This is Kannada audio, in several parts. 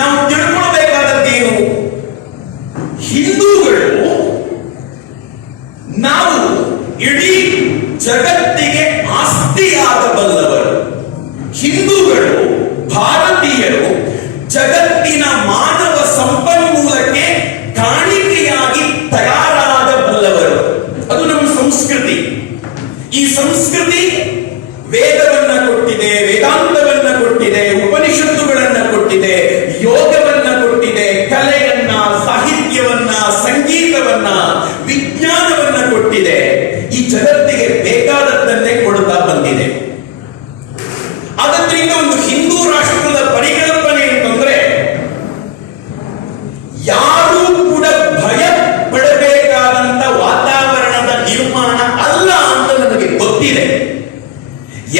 ನಾವು ತಿಳ್ಕೊಳ್ಬೇಕಾದದ್ದೇನು? ಹಿಂದೂಗಳು ನಾವು ಇಡೀ ಜಗತ್ತಿಗೆ ಆಸ್ತಿಯಾಗಬಲ್ಲವರು. ಹಿಂದೂಗಳು, ಭಾರತೀಯರು ಜಗತ್ತಿನ ಮಾನವ ಸಂಪನ್ಮೂಲಕ್ಕೆ ಕಾಣಿಕೆಯಾಗಿ ತಯಾರಾಗಬಲ್ಲವರು. ಅದು ನಮ್ಮ ಸಂಸ್ಕೃತಿ. ಈ ಸಂಸ್ಕೃತಿ ವೇದವನ್ನ ಕೊಟ್ಟಿದೆ, ವೇದಾಂತವನ್ನ ಕೊಟ್ಟಿದೆ, ಉಪನಿಷತ್ತುಗಳನ್ನ ಕೊಟ್ಟಿದೆ, ಯೋಗವನ್ನ ಕೊಟ್ಟಿದೆ, ಕಲೆಯನ್ನ, ಸಾಹಿತ್ಯವನ್ನ, ಸಂಗೀತವನ್ನ, ವಿಜ್ಞಾನವನ್ನ ಕೊಟ್ಟಿದೆ. ಈ ಜಗತ್ತಿಗೆ ಬೇಕಾದದ್ದನ್ನೇ ಕೊಡುತ್ತಾ ಬಂದಿದೆ. ಆದ್ದರಿಂದ ಒಂದು ಹಿಂದೂ ರಾಷ್ಟ್ರದ ಪರಿಕಲ್ಪನೆ ಅಂತಂದ್ರೆ ಯಾರೂ ಕೂಡ ಭಯ ಪಡಬೇಕಾದಂತ ವಾತಾವರಣದ ನಿರ್ಮಾಣ ಅಲ್ಲ ಅಂತ ನಮಗೆ ಗೊತ್ತಿದೆ.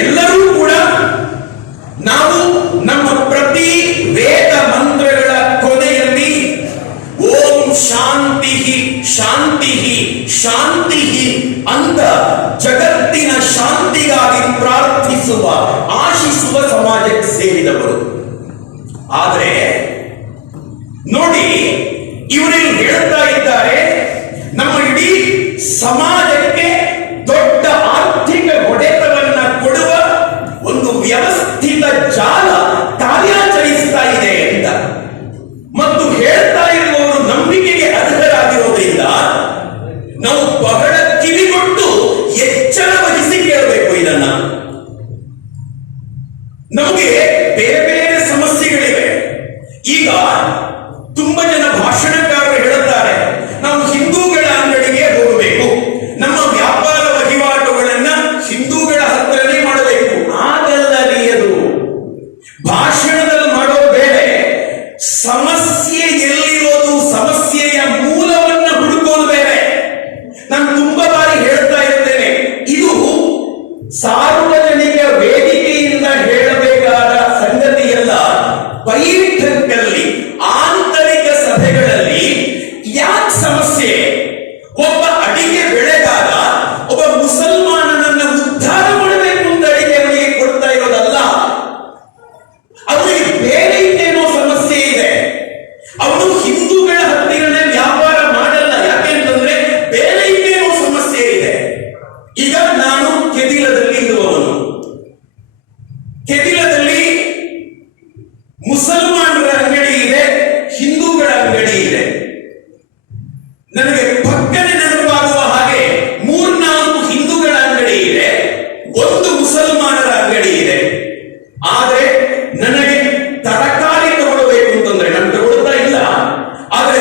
ಎಲ್ಲರೂ ಕೂಡ ನಾವು ನಮ್ಮ ಪ್ರತಿ ವೇದ ಮಂತ್ರಗಳ ಕೊನೆಯಲ್ಲಿ ಓಂ ಶಾಂತಿ ಶಾಂತಿ ಶಾಂತಿ ಅಂತ ಜಗತ್ತಿನ ಶಾಂತಿಗಾಗಿ ಪ್ರಾರ್ಥಿಸುವ, ಆಶಿಸುವ ಸಮಾಜಕ್ಕೆ ಸೇರಿದವರು. ಆದರೆ ನೋಡಿ, ಇವರಲ್ಲಿ ಹೇಳ್ತಾ ಇದ್ದಾರೆ, ನಮ್ಮ ಇಡೀ ಸಮಾಜಕ್ಕೆ ದೊಡ್ಡ ಆರ್ಥಿಕ ಹೊಡೆತವನ್ನ ಕೊಡುವ ಒಂದು ವ್ಯವಸ್ಥಿತ ಜಾಲ ಕಾರ್ಯಾಚರಿಸ್ತಾ ಇದೆ ಅಂತ. ಮತ್ತು ಹೇಳ್ತಾ ಇರುವವರು ನಂಬಿಕೆಗೆ ಅರ್ಹರಾಗಿರೋದ್ರಿಂದ ನಾವು ಬಹಳ ಕಿವಿಗೊಟ್ಟು ಎಚ್ಚರ ವಹಿಸಿ ಕೇಳಬೇಕು. ಇದನ್ನ ನಮಗೆ ಬೇರೆ ಬೇರೆ ಸಮಸ್ಯೆಗಳಿವೆ. ಈಗ ತುಂಬಾ ಜನ ಭಾಷಣಕಾರರು ಹೇಳುತ್ತಾರೆ, ನಾವು ಹಿಂದೂಗಳ ಅಂಗಡಿಗೆ ಹೋಗಬೇಕು, ನಮ್ಮ ವ್ಯಾಪಾರ ವಹಿವಾಟುಗಳನ್ನ ಹಿಂದೂಗಳ ಹತ್ರನೇ ಮಾಡಬೇಕು. ಆಗಲ್ಲ ರೀ, ಅದು ಭಾಷಣದಲ್ಲಿ ಮಾಡೋದು ಬೇರೆ. ಸಮಸ್ಯೆ ಎಲ್ಲಿರೋದು, ಸಮಸ್ಯೆಯ ಮೂಲವನ್ನ ಹುಡುಕೋದು ಬೇರೆ. ನಾನು ತುಂಬಾ ಬಾರಿ ಹೇಳ್ತಾ ಇರ್ತೇನೆ, ಇದು ಸಾರ್ವಜನಿಕ ವೇದಿಕೆಯಿಂದ ಹೇಳಬೇಕಾದ ಸಂಗತಿಯಲ್ಲ. ಬೈಠಕ್ಕಲ್ಲಿ, ಆಂತರಿಕ ಸಭೆಗಳಲ್ಲಿ ಯಾಕೆ ಸಮಸ್ಯೆ? ಒಬ್ಬ ಅಡಿಗೆ ಬೆಳೆಗಾರ ಒಬ್ಬ ಮುಸಲ್ಮಾನನನ್ನ ಉದ್ಧಾರ ಮಾಡಬೇಕು ಅಂತ ಅಡಿಗೆ ಅವನಿಗೆ ಕೊಡ್ತಾ ಇರೋದಲ್ಲ. ಅವನಿಗೆ ಬೇರೆ ಇನ್ನೇನೋ ಸಮಸ್ಯೆ ಇದೆ. ಅವನು ಹಿಂದೂಗಳ ಹತ್ತಿರನೇ ವ್ಯಾಪಾರ ಮಾಡಲ್ಲ. ಯಾಕೆಂತಂದ್ರೆ ಬೇರೆ ಇನ್ನೇನೋ ಸಮಸ್ಯೆ ಇದೆ. ಈಗ ನಾನು ಕೆದಿಲದಲ್ಲಿ ಇರುವವನು. ಕೆದಿಲದಲ್ಲಿ ಮುಸಲ್ಮಾನರ ಅಂಗಡಿ ಇದೆ, ಹಿಂದೂಗಳ ಅಂಗಡಿ ಇದೆ. ನನಗೆ ಪಕ್ಕನೆ ನೆನಪಾಗುವ ಹಾಗೆ 3-4 ಹಿಂದೂಗಳ ಅಂಗಡಿ ಇದೆ, ಒಂದು ಮುಸಲ್ಮಾನರ ಅಂಗಡಿ ಇದೆ. ಆದ್ರೆ ನನಗೆ ತರಕಾರಿ ತಗೊಳ್ಬೇಕು ಅಂತಂದ್ರೆ, ನಾನು ತಗೊಳ್ತಾ ಇಲ್ಲ, ಆದ್ರೆ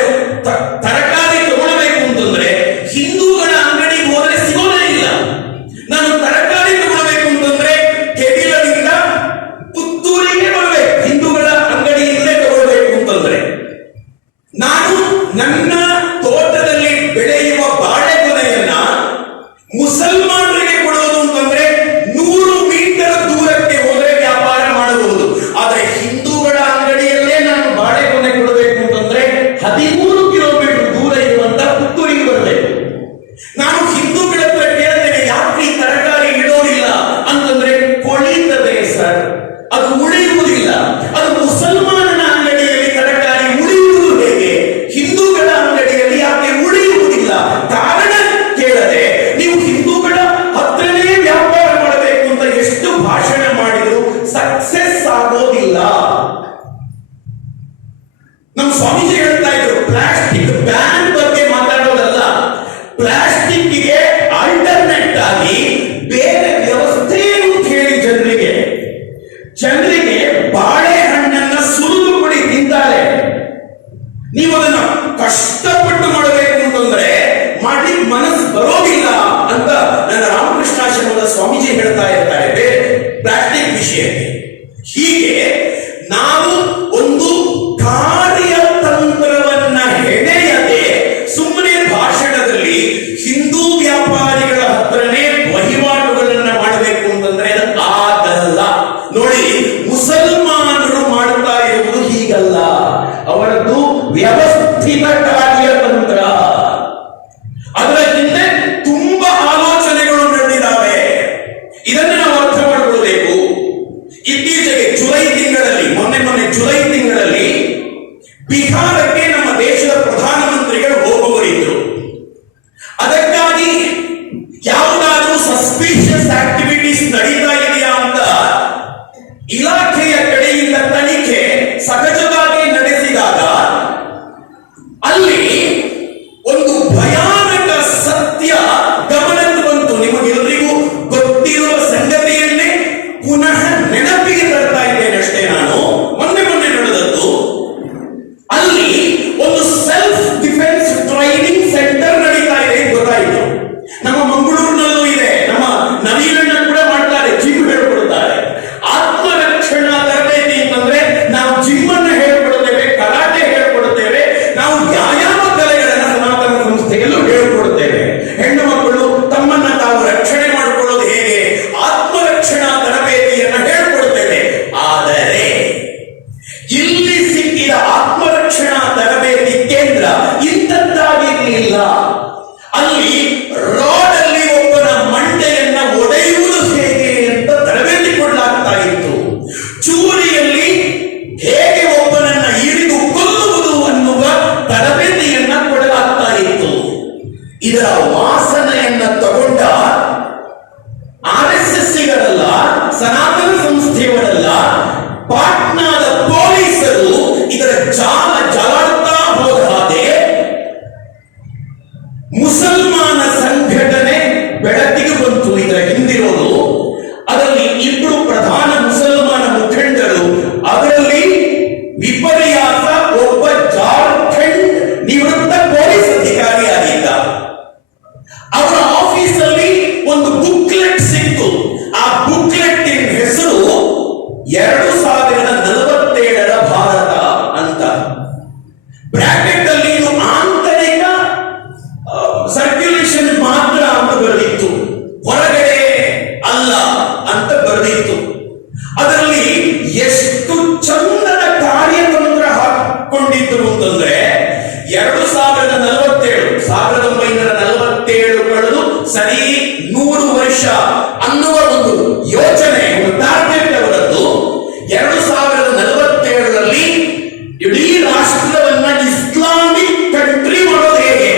ತರಕಾರಿ ತಗೊಳ್ಬೇಕು ಅಂತಂದ್ರೆ ಹಿಂದೂಗಳ ಅಂಗಡಿಗೆ ಹೋದ್ರೆ ಸಿಗೋದೇ ಇಲ್ಲ. ನಾನು ತರಕಾರಿ ತಗೊಳ್ಬೇಕು ಅಂತಂದ್ರೆ ಕೆದಿಲದಿಂದ ಪುತ್ತೂರಿಗೆ ಬರಬೇಕು, ಹಿಂದೂಗಳ ಅಂಗಡಿಯಿಂದಲೇ ತಗೊಳ್ಬೇಕು ಅಂತಂದ್ರೆ. ನಾನು ನನ್ನ ತೋಟದಲ್ಲಿ ಬೆಳೆಯುವ ಬಾಳೆಗೊನೆಯನ್ನ ಮುಸಲ್ಮಾನರಿಗೆ ಕೊಡೋದು ಅಂತಂದ್ರೆ 100 ಮೀಟರ್ ದೂರಕ್ಕೆ ಹೋದ್ರೆ ವ್ಯಾಪಾರ ಮಾಡಬಹುದು. ಆದ್ರೆ ಹಿಂದೂಗಳ ಅಂಗಡಿಯಲ್ಲೇ ನಾನು ಬಾಳೆಗೊನೆ ಕೊಡಬೇಕು ಅಂತಂದ್ರೆ 13 ಕಿಲೋಮೀಟರ್ ದೂರ ಇರುವಂತ ಪುತ್ತೂರಿಗೆ ಬರಬೇಕು. ನಾನು ಹಿಂದೂಗಳ ಹತ್ರ ಕೇಳ್ತೇನೆ, ಯಾಕೆ ಈ ತರಕಾರಿ ಇಡೋದಿಲ್ಲ ಅಂತಂದ್ರೆ ಕೊಳಿತದೆ ಸರ್, ಅದು ಉಳಿಯುವುದಿಲ್ಲ. ಅದು ಮುಸಲ್ಮಾನನ ಅಂಗಡಿಯಲ್ಲಿ ತರಕಾರಿ ಉಳಿಯುವುದು ಹೇಗೆ, ಹಿಂದೂಗಳ ಅಂಗಡಿಯಲ್ಲಿ ಯಾಕೆ ಉಳಿಯುವುದಿಲ್ಲ? ಕಾರಣ ಕೇಳದೆ ನೀವು ಹಿಂದೂಗಳ ಹತ್ರನೇ ವ್ಯಾಪಾರ ಮಾಡಬೇಕು ಅಂತ ಎಷ್ಟು ಭಾಷಣ ಮಾಡಿದ್ರು ಸಕ್ಸಸ್ ಆಗೋದಿಲ್ಲ. ನಮ್ಮ ಸ್ವಾಮೀಜಿ ಹೇಳ್ತಾ ಇದ್ರು, ಪ್ಲಾಸ್ಟಿಕ್ ಬ್ಯಾನ್ ಬಗ್ಗೆ ಮಾತಾಡೋದಲ್ಲ, ಪ್ಲಾಸ್ಟಿಕ್ಗೆ ಆಲ್ಟರ್ನೇಟ್ ಆಗಿ ಬೇರೆ ವ್ಯವಸ್ಥೆ ಅಂತ ಹೇಳಿ ಜನರಿಗೆ ಬಾಳೆಹಣ್ಣನ್ನ ಸುರಿದು ಕೊಡಿ ತಿಂತಾರೆ. ನೀವು ಅದನ್ನ ಕಷ್ಟಪಟ್ಟು ಮಾಡಬೇಕು ಅಂತಂದ್ರೆ ಮಾಡಿ ಮನಸ್ಸು ಬರೋದಿಲ್ಲ ಅಂತ ನನ್ನ ರಾಮಕೃಷ್ಣಾಶ್ರಮದ ಸ್ವಾಮೀಜಿ ಹೇಳ್ತಾ ಇರ್ತಾರೆ ಬೇರೆ ಪ್ಲಾಸ್ಟಿಕ್ ವಿಷಯಕ್ಕೆ. ಹೀಗೆ ನಾವು ಒಂದು ಕಾರ್ಯತಂತ್ರವನ್ನ ಹೆಣೆಯದೆ ಬಿಹಾರಕ್ಕೆ ನಮ್ಮ ದೇಶದ ಪ್ರಧಾನಮಂತ್ರಿಗಳು ಹೋಗುವರಿದ್ರು. ಅದಕ್ಕಾಗಿ ಯಾವುದಾದ್ರೂ ಸಸ್ಪಿಷಿಯಸ್ ಆಕ್ಟಿವಿಟೀಸ್ ನಡೀತಾ ಇದೆಯಾ ಅಂತ ಇಲಾಖೆಯ ಕಡೆಯಿಂದ ತನಿಖೆ ಸಹಜವಾಗಿ ನಡೆಸಿದಾಗ ಅಲ್ಲಿ ಒಂದು ಭಯಾನಕ ಸತ್ಯ ಗಮನಕ್ಕೆ ಬಂತು. ನಿಮಗೆಲ್ಲರಿಗೂ ಗೊತ್ತಿರುವ ಸಂಗತಿಯನ್ನೇ ಪುನಃ ನೆನಪಿಗೆ ತರ್ತಾ ಇದ್ದೇನೆ ಅಷ್ಟೇ. ನಾನು ಮೊನ್ನೆ ನಡೆದದ್ದು ಅಲ್ಲಿ ಒಂದು ಸೆಲ್ಫ್ ಡಿಫೆನ್ಸ್ ಟ್ರೈನಿಂಗ್ ಸೆಂಟರ್ ನಡೀತಾ ಇದೆ ಗೊತ್ತಾಯಿತು. ನಮ್ಮ ಮಂಗಳೂರಿನಲ್ಲೂ ಇದೆ, ನಮ್ಮ ನವೀನಣ್ಣ ಕೂಡ ಮಾಡ್ತಾರೆ, ಜಿಮ್ ಹೇಳ್ಕೊಡ್ತಾರೆ. ಆತ್ಮರಕ್ಷಣಾ ತರಬೇತಿ ಅಂತಂದ್ರೆ ನಾವು ಜಿಮ್ ಅನ್ನು ಹೇಳ್ಕೊಡ್ತೇವೆ, ಕರಾಟೆ ಹೇಳ್ಕೊಡ್ತೇವೆ, ನಾವು ವ್ಯಾಯಾಮ ಕಲೆಗಳನ್ನ ಸನಾತನ ಸಂಸ್ಥೆಯಲ್ಲೂ ಹೇಳ್ಕೊಡ್ತೇವೆ. ಹೆಣ್ಣು ಮಕ್ಕಳು ತಮ್ಮನ್ನ ತಾವು ರಕ್ಷಣೆ ಮಾಡಿಕೊಳ್ಳೋದು ಹೇಗೆ, ಆತ್ಮರಕ್ಷಣಾ ತರಬೇತಿಯನ್ನ ಹೇಳ್ಕೊಡ್ತೇವೆ. ಆದರೆ ಇಲ್ಲಿ ಸಿಕ್ಕಿದ ಆತ್ಮರಕ್ಷಣಾ ತರಬೇತಿ ಕೇಂದ್ರ ಇಂಥದ್ದಾಗಿರಲಿಲ್ಲ. ಅಲ್ಲಿ ರೋಡ್ ಅಲ್ಲಿ ಒಬ್ಬನ ಮಂಡೆಯನ್ನ ಒಡೆಯುವುದು ಹೇಗೆ ಅಂತ ತರಬೇತಿ ಕೊಡಲಾಗ್ತಾ ಇತ್ತು. ಚೂರಿಯಲ್ಲಿ ಹೇಗೆ ಒಬ್ಬನನ್ನ ಇರಿದು ಕೊಲ್ಲುವುದು ಅನ್ನುವ ತರಬೇತಿಯನ್ನ ಕೊಡಲಾಗ್ತಾ ಇತ್ತು. ಇದರ ವಾಸನೆಯನ್ನ ತಗೊಂಡ RSSಗಳಲ್ಲ, ಸನಾತನ ಸಂಸ್ಥೆಯವರಲ್ಲ, ಪಾಟ್ನಾದ ಪೊಲೀಸರು ಇದರ ಜಾಲಾಡ್ತಾ ಹೋದ ಹಾಗೆ ಮುಸಲ್ಮಾನ ಸಂಘಟನೆ ಬೆಳಕಿಗೆ ಬಂತು. ಇದರ ಹಿಂದಿರೋದು ಅದರಲ್ಲಿ ಇಬ್ಬರು ಪ್ರಧಾನ ಮುಸಲ್ಮಾನ ಮುಖಂಡರು, ಅದರಲ್ಲಿ ವಿಪರ್ಯಾಸ ಒಬ್ಬ ಜಾರ್ಖಂಡ್ ನಿವೃತ್ತ ಪೊಲೀಸ್ ಅಧಿಕಾರಿಯಾಗಿದ್ದ. ಅವರ ಆಫೀಸಲ್ಲಿ ಒಂದು ಬುಕ್ಲೆಟ್ ಸಿಕ್ತು. ಆ ಬುಕ್ಲೆಟ್ಟಿನ ಹೆಸರು 2047ರ ಭಾರತ ಅಂತ. ಬ್ರಾಕೆಟ್ ಅಲ್ಲಿ ಇದು ಆಂತರಿಕ ಸರ್ಕ್ಯುಲೇಷನ್ ಮಾತ್ರ ಅಂತ ಬರೆದಿತ್ತು, ಹೊರಗಡೆ ಅಲ್ಲ ಅಂತ ಬರೆದಿತ್ತು. ಅದರಲ್ಲಿ ಎಷ್ಟು ಚಂದದ ಕಾರ್ಯತಂತ್ರ ಹಾಕೊಂಡಿದ್ರು ಅಂತಂದ್ರೆ 1947 ಕಳೆದು ಸರಿ 100 ವರ್ಷ ಅನ್ನುವ ಒಂದು ಯೋಚನೆ, ಒಂದು ಟಾರ್ಗೆಟ್ ಅವರದ್ದು. 2047ರಲ್ಲಿ ಇಡೀ ರಾಷ್ಟ್ರವನ್ನ ಇಸ್ಲಾಮಿಕ್ ಕಂಟ್ರಿ ಮಾಡೋದು ಹೇಗೆ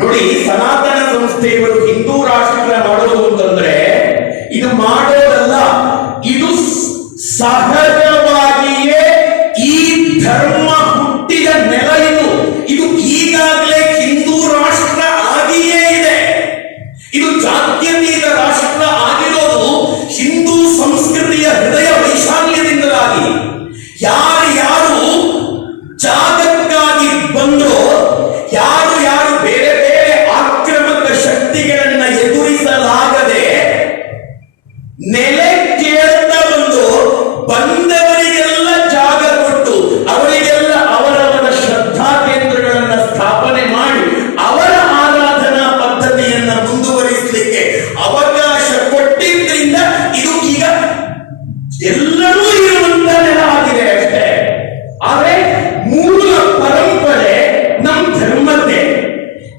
ನೋಡಿ. ಸನಾತನ ಸಂಸ್ಥೆಯವರು ಹಿಂದೂ ರಾಷ್ಟ್ರ ಮಾಡೋದು ಅಂತಂದ್ರೆ ಇದು ಮಾಡೋದಲ್ಲ, ಇದು ಸಹಜವಾಗಿಯೇ ಈ ಧರ್ಮ ಹುಟ್ಟಿದ ನೆಲ ಇದು. ಇದು ಈಗಾಗಲೇ ಹಿಂದೂ ರಾಷ್ಟ್ರ ಆಗಿಯೇ ಇದೆ. ಇದು ಜಾತ್ಯತೀತ ರಾಷ್ಟ್ರ ಆಗಿರೋದು ಹಿಂದೂ ಸಂಸ್ಕೃತಿಯ ಹೃದಯ ವೈಶಾಲ್ಯದಿಂದಲಾಗಿ. ಯಾರು ಜಾಗಕ್ಕಾಗಿ ಬಂದರೋ, ಯಾರು ಬೇರೆ ಬೇರೆ ಆಕ್ರಮಕ ಶಕ್ತಿಗಳನ್ನ ಎದುರಿಸಲಾಗದೆ ನೆಲೆ ಕೇಳ್ತಾ ಬಂದವರಿಗೆಲ್ಲ ಜಾಗ ಕೊಟ್ಟು ಅವರಿಗೆಲ್ಲ ಅವರವರ ಶ್ರದ್ಧಾ ಕೇಂದ್ರಗಳನ್ನ ಸ್ಥಾಪನೆ ಮಾಡಿ ಅವರ ಆರಾಧನಾ ಪದ್ಧತಿಯನ್ನ ಮುಂದುವರಿಸಲಿಕ್ಕೆ ಅವಕಾಶ ಕೊಟ್ಟಿದ್ರಿಂದ ಇದು ಈಗ ಎಲ್ಲರೂ ಇರುವಂತ ನೆಲ ಆಗಿದೆ ಅಷ್ಟೇ. ಆದ್ರೆ ಮೂಲ ಪರಂಪರೆ ನಮ್ಮ ಧರ್ಮದ್ದೇ.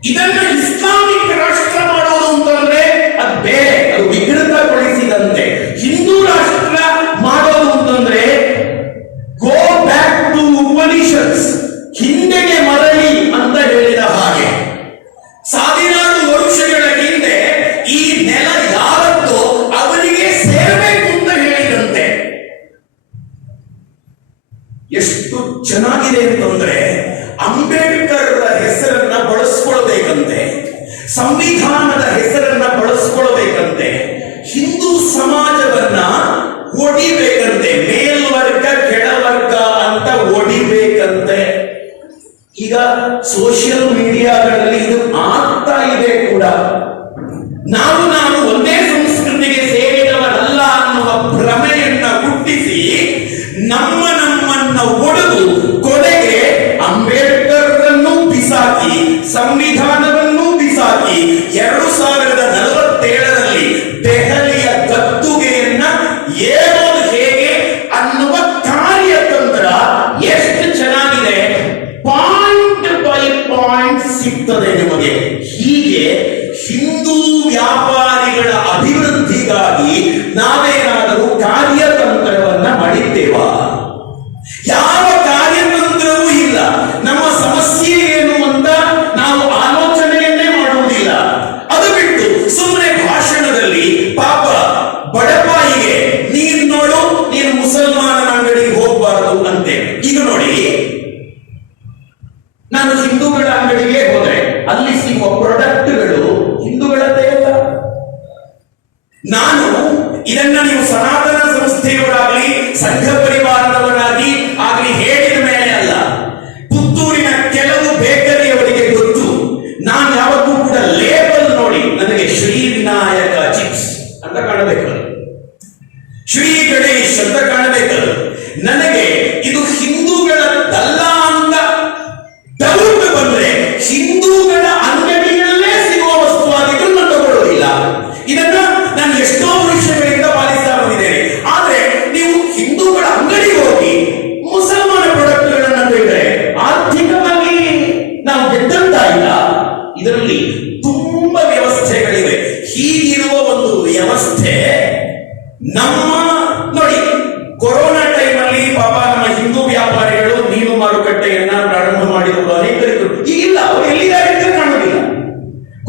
ಇದನ್ನ ಇಸ್ಲಾಮಿಕ್ ರಾಷ್ಟ್ರ ಮಾಡೋದು ಅಂತಂದ್ರೆ ಅದು ಬೇರೆ, ಅದು ವಿಕೃತಗೊಳಿಸಿದಂತೆ. ಹಿಂದೂ ರಾಷ್ಟ್ರ ಮಾಡೋದು ಅಂತಂದ್ರೆ ಗೋ ಬ್ಯಾಕ್ ಟು ಉಪನಿಷತ್ಸ್, ಹಿಂದೆಗೆ ಮರಳಿ ಅಂತ ಹೇಳಿದ ಹಾಗೆ. ಸಾವಿರಾರು ವರ್ಷಗಳ ಹಿಂದೆ ಈ ನೆಲ ಯಾರತ್ತೋ ಅವರಿಗೆ ಸೇರಬೇಕು ಅಂತ ಹೇಳಿದಂತೆ. ಎಷ್ಟು ಚೆನ್ನಾಗಿದೆ ಅಂತಂದ್ರೆ ಅಂಬೇಡ್ಕರ್ ಹೆಸರನ್ನ ಬಳಸ್ಕೊಳ್ಬೇಕಂತೆ, ಸಂವಿಧಾನದ ಹೆಸರನ್ನ ಬಳಸ್ಕೊಳ್ಬೇಕಂತೆ, ಹಿಂದೂ ಸಮಾಜವನ್ನ ಒಡಿಬೇಕಂತೆ, ಮೇಲ್ವರ್ಗ ಕೆಳವರ್ಗ ಅಂತ ಒಡಿಬೇಕಂತೆ. ಈಗ ಸೋಷಿಯಲ್ ಮೀಡಿಯಾಗಳಲ್ಲಿ ಇದು ಆಗ್ತಾ ಇದೆ ಕೂಡ. ನಾವು ಒಂದೇ ಸಂಸ್ಕೃತಿಗೆ ಸೇರಿದವರಲ್ಲ ಅನ್ನುವ ಭ್ರಮೆಯನ್ನ ಹುಟ್ಟಿಸಿ ನಮ್ಮನ್ನ ಒಡೆದು ಕೊನೆಗೆ ಅಂಬೇಡ್ಕರ್ರನ್ನು ಬಿಸಾಕಿ ಸಂವಿಧಾನವನ್ನು ಬಿಸಾಕಿ 2047ರಲ್ಲಿ ದೆಹಲಿಯ ಗದ್ದುಗೆಯನ್ನ ಏರೋದು ಹೇಗೆ ಅನ್ನುವ ಕಾರ್ಯತಂತ್ರ ಎಷ್ಟು ಚೆನ್ನಾಗಿದೆ. ಪಾಯಿಂಟ್ ಬೈ ಪಾಯಿಂಟ್ ಸಿಗ್ತದೆ ನಿಮಗೆ. ಹೀಗೆ ಹಿಂದೂ ವ್ಯಾಪಾರಿಗಳ ಅಭಿವೃದ್ಧಿಗಾಗಿ ನಾವೇನಾದರೂ ಕಾರ್ಯತಂತ್ರವನ್ನ ಮಾಡಿದ್ದೇವಾ? ಯಾವ ಕಾರ್ಯತಂತ್ರವೂ ನಾನು ಹಿಂದೂಗಳ ಅಂಗಡಿಗೆ ಹೋದ್ರೆ ಅಲ್ಲಿ ಸಿಗುವ ಪ್ರಾಡಕ್ಟ್ಗಳು ಹಿಂದೂಗಳದ್ದೇ ಅಲ್ಲ. ನಾನು ಇದನ್ನ ನೀವು ಸನಾತನ ಸಂಸ್ಥೆಯವರಾಗಲಿ ಸಂಘ ಪರಿವಾರದವರಾಗಿ ಆಗಲಿ ಹೇಳಿದ ಮೇಲೆ ಅಲ್ಲ, ಪುತ್ತೂರಿನ ಕೆಲವು ಬೇಕರಿಯವರಿಗೆ ಗೊತ್ತು. ನಾನು ಯಾವತ್ತೂ ಕೂಡ ಲೇಬಲ್ ನೋಡಿ ನನಗೆ ಶ್ರೀ ವಿನಾಯಕ ಚಿಪ್ಸ್ ಅಂತ ಕಾಣಬೇಕು, ಶ್ರೀ ಗಣೇಶ್ ಅಂತ ಕಾಣಬೇಕು. ನನಗೆ ಇದು ಹಿಂದೂಗಳದ್ದಲ್ಲ ಅಂತ ಡೌಟ್ ಬಂದ್ರೆ ಹಿಂದೂಗಳ ಅಂಗಡಿಯಲ್ಲೇ ಸಿಗುವ ವಸ್ತುವಾಗಿದ್ದು ನಾನು ತಗೊಳ್ಳೋದಿಲ್ಲ. ಇದನ್ನ ನಾನು ಎಷ್ಟೋ ವರ್ಷಗಳಿಂದ ಪಾಲಿಸ್ತಾ ಬಂದಿದ್ದೇನೆ. ಆದ್ರೆ ನೀವು ಹಿಂದೂಗಳ ಅಂಗಡಿಗೆ ಹೋಗಿ ಮುಸಲ್ಮಾನ ಪ್ರಾಡಕ್ಟ್ಗಳನ್ನು ತೆಗೆದರೆ ಆರ್ಥಿಕವಾಗಿ ನಾವು ಗೆದ್ದಂತಾಯಿಲ್ಲ. ಇದರಲ್ಲಿ ತುಂಬಾ ವ್ಯವಸ್ಥೆಗಳಿವೆ. ಹೀಗಿರುವ ಒಂದು ವ್ಯವಸ್ಥೆ ನಮ್ಮ ನೋಡಿ, ಕೊರೋನಾ ಟೈಮಲ್ಲಿ ಪಾಪ ನಮ್ಮ ಹಿಂದೂ ವ್ಯಾಪಾರಿಗಳು ಮೀನು ಮಾರುಕಟ್ಟೆಯನ್ನ ಪ್ರಾರಂಭ ಮಾಡಿರುವ ಅನೇಕರಿಗೂ ಈಗಿಲ್ಲ, ಅವರು ಎಲ್ಲಿದ್ದಾರೆ ಅಂತ ಕಾಣೋದಿಲ್ಲ.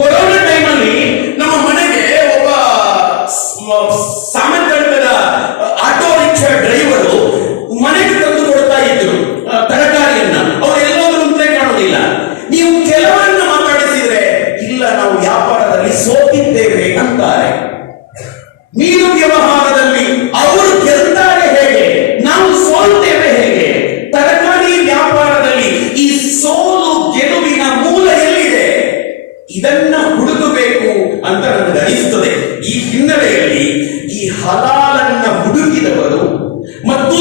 ಕೊರೋನಾ ಟೈಮಲ್ಲಿ ನಮ್ಮ ಮನೆಗೆ ಒಬ್ಬ ಸಾಮಂತದ ಆಟೋ ರಿಕ್ಷಾ ಡ್ರೈವರು ಮನೆಗೆ ತಂದು ಕೊಡ್ತಾ ಇದ್ರು ತರಕಾರಿಯನ್ನ. ಅವರು ಎಲ್ಲೋದ್ರು ಅಂತಲೇ ಕಾಣೋದಿಲ್ಲ. ನೀವು ಕೆಲವನ್ನ ಮಾತಾಡಿಸಿದ್ರೆ ಇಲ್ಲ ನಾವು ವ್ಯಾಪಾರದಲ್ಲಿ ಸೋತಿದ್ದೇವೆ ಅಂತಾರೆ. ಮೀನು ವ್ಯವಹಾರದಲ್ಲಿ ಅವರು ಗೆಲ್ತಾರೆ ಹೇಗೆ, ನಾವು ಸೋಲ್ತೇವೆ ಹೇಗೆ? ತರಕಾರಿ ವ್ಯಾಪಾರದಲ್ಲಿ ಈ ಸೋಲು ಗೆಲುವಿನ ಮೂಲ ಎಲ್ಲಿದೆ? ಇದನ್ನ ಹುಡುಕಬೇಕು ಅಂತ ನನಗೆ ಅನಿಸುತ್ತದೆ. ಈ ಹಿನ್ನೆಲೆಯಲ್ಲಿ ಈ ಹಲಾಲನ್ನ ಹುಡುಕಿದವರು ಮತ್ತು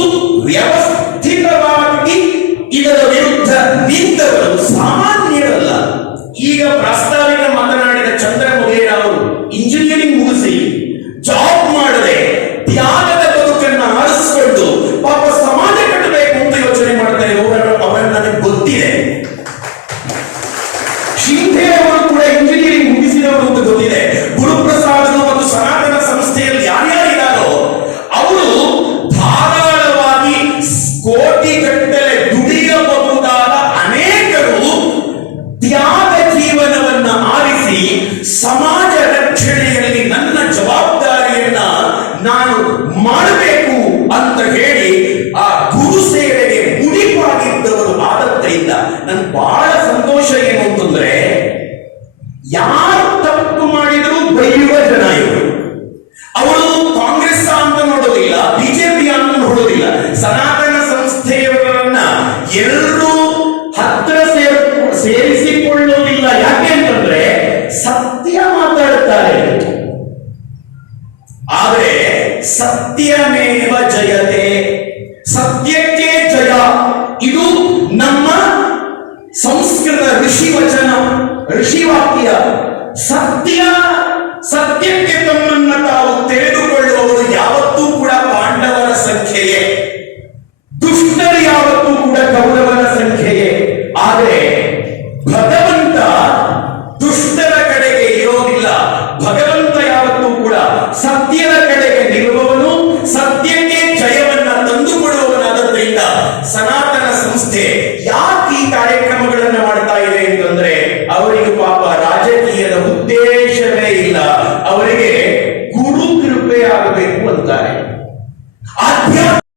ವ್ಯವಸ್ಥಿತವಾಗಿ ಇದರ ವಿರುದ್ಧ ನಿಂತವರು ಸಾಮಾನ್ಯರಲ್ಲ. ಈಗ ಪ್ರಾಸ್ತಾವಿಕ ಮಾತನಾಡಿದ ಚಂದ್ರ ಮೊಗೇರ ಅವರು ಇಂಜಿನಿಯರಿಂಗ್ ಮುಗಿಸಿ ಜಾಬ್ ಮಾಡದೆ ತ್ಯಾಗದ ಬದುಕನ್ನ ಆರಿಸಿಕೊಂಡು ಪಾಪ ಸಮಾಜ ಕಟ್ಟಬೇಕು ಅಂತ ಯೋಚನೆ ಮಾಡ್ತಾ ಇರೋರು ಅವರನ್ನು ನನಗೆ ಗೊತ್ತಿದೆ. ಶಿಂಧೆ ಅವರು ಕೂಡ ಇಂಜಿನಿಯರಿಂಗ್ ಮುಗಿಸಿದವರು ಅಂತ ಗೊತ್ತಿದೆ. ಗುರುಪ್ರಸಾದ್ ಮತ್ತು ಸನಾತನ ಸಂಸ್ಥೆಯಲ್ಲಿ ಯಾರ್ಯಾರಿದ್ದಾರೋ ಅವರು ಧಾರಾಳವಾಗಿ ಕೋಟಿಗಟ್ಟಲೆ ದುಡಿಯಬಹುದಾದ ಅನೇಕರು ತ್ಯಾಗ ಜೀವನವನ್ನ ಆರಿಸಿ ಸಮಾಜ ರಕ್ಷಣೆಯಲ್ಲಿ ನನ್ನ ಜವಾಬ್ದಾರಿಯನ್ನ ನಾನು ಮಾಡಬೇಕು ಅಂತ ಹೇಳಿ ಆ ಗುರು ಸೇವೆಗೆ ಮುಡಿಪಾಗಿದ್ದವರು ಆದದ್ದರಿಂದ ನನ್ಗೆ ಬಹಳ ಸಂತೋಷ ಏನು ಅಂತಂದ್ರೆ, ಯಾರು ತಪ್ಪು ಮಾಡಿದರೂ ಬೈಯುವ ಜನ ಇವರು. ಅವರು ಕಾಂಗ್ರೆಸ್ ಅಂತ ನೋಡೋದಿಲ್ಲ, ಬಿಜೆಪಿ ಅಂತ ನೋಡೋದಿಲ್ಲ. ಸನಾತನ ಸಂಸ್ಥೆಯವರನ್ನ ಎಲ್ಲರೂ ಹತ್ರ ಸೇರಿಸಿಕೊಳ್ಳೋದಿಲ್ಲ. ಯಾಕೆ ಅಂತಂದ್ರೆ ಸತ್ಯ ಮಾತಾಡುತ್ತಾರೆ. ಆದರೆ ಸತ್ಯಮೇವ ಜಯತೆ, ಸತ್ಯಕ್ಕೆ ಜಯ. ಇದು ನಮ್ಮ ಸಂಸ್ಕೃತ ಋಷಿ ವಚನ, ಋಷಿ ವಾಕ್ಯ. ಸತ್ಯ